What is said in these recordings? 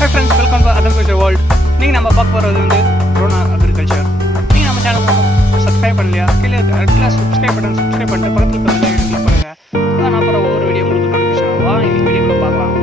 Hi friends, welcome to Agriculture World. நீங்கள் நம்ம பார்க்க போகிறது வந்து ட்ரோன் அக்ரிகல்ச்சர். நீங்கள் நம்ம சேனல் சப்ஸ்கிரைப் பண்ணலையா? கீழே ரெட்டில் சப்ஸ்கிரைப் பண்ணிட்டு பக்கத்தில் கிளிக் பண்ணுங்கள். அதான் நான் அப்புறம் ஒவ்வொரு வீடியோ உங்களுக்கு நோட்டிஃபிகேஷன் ஆகும். இன்னைக்கு வீடியோக்குள்ள பார்க்கலாம்.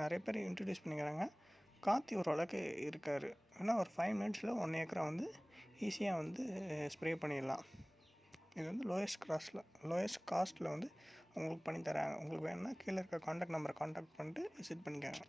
நிறைய பேர் இன்ட்ரடியூஸ் பண்ணிக்கிறாங்க. கார்த்தி ஓரளவுக்கு இருக்கார். ஏன்னா ஒரு 5 மினிட்ஸில் 1 ஏக்கரை வந்து ஈஸியாக வந்து ஸ்ப்ரே பண்ணிடலாம். இது வந்து லோயஸ்ட் காஸ்ட்டில் வந்து உங்களுக்கு பண்ணி தராங்க. உங்களுக்கு வேணும்னா கீழே இருக்க காண்டாக்ட் நம்பரை காண்டாக்ட் பண்ணிட்டு விசிட் பண்ணிக்கோங்க.